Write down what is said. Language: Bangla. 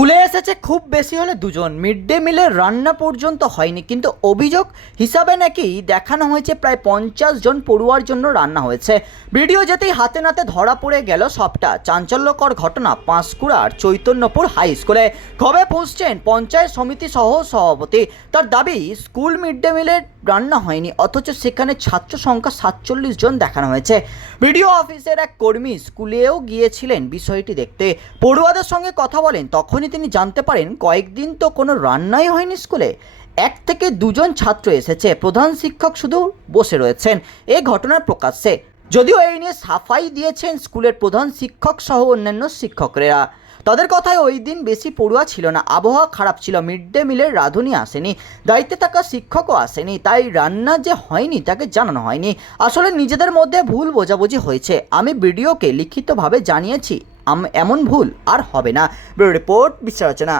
স্কুলে এসেছে খুব বেশি হলে দুজন। মিড ডে মিলের রান্না পর্যন্ত হয়নি, কিন্তু অভিযোগ হিসাবে নাকি দেখানো হয়েছে প্রায় পঞ্চাশ জন পড়ুয়ার জন্য রান্না হয়েছে। ভিডিও যেতেই হাতে নাতে ধরা পড়ে গেল সবটা। চাঞ্চল্যকর ঘটনা পাঁশকুড়ার চৈতন্যপুর হাই স্কুলে। কবে পৌঁছছেন? পঞ্চায়েত সমিতি সহ সভাপতি। তার দাবি, স্কুল মিড ডে মিলের রান্না হয়নি, অথচ সেখানে ছাত্র সংখ্যা সাতচল্লিশ জন দেখানো হয়েছে। ভিডিও অফিসের এক কর্মী স্কুলেও গিয়েছিলেন বিষয়টি দেখতে। পড়ুয়াদের সঙ্গে কথা বলেন, তখনই তিনি জানতে পারেন, কয়েকদিন তো কোনো রান্নাই হয়নি স্কুলে। এক থেকে দুজন ছাত্র এসেছে, প্রধান শিক্ষক শুধু বসে রয়েছেন। এ ঘটনার প্রকাশ্যে। যদিও এই নিয়ে সাফাই দিয়েছেন স্কুলের প্রধান শিক্ষক সহ অন্যান্য শিক্ষকরা। তাদের কথায় ওই দিন বেশি পড়ুয়া ছিল না, আবহাওয়া খারাপ ছিল, মিড ডে মিলের রাঁধুনি আসেনি, দায়িত্বে থাকা শিক্ষকও আসেনি, তাই রান্না যে হয়নি তাকে জানানো হয়নি। আসলে নিজেদের মধ্যে ভুল বোঝাবুঝি হয়েছে। আমি ভিডিওকে লিখিতভাবে জানিয়েছি এমন ভুল আর হবে না। রিপোর্ট বিশ্লেষণা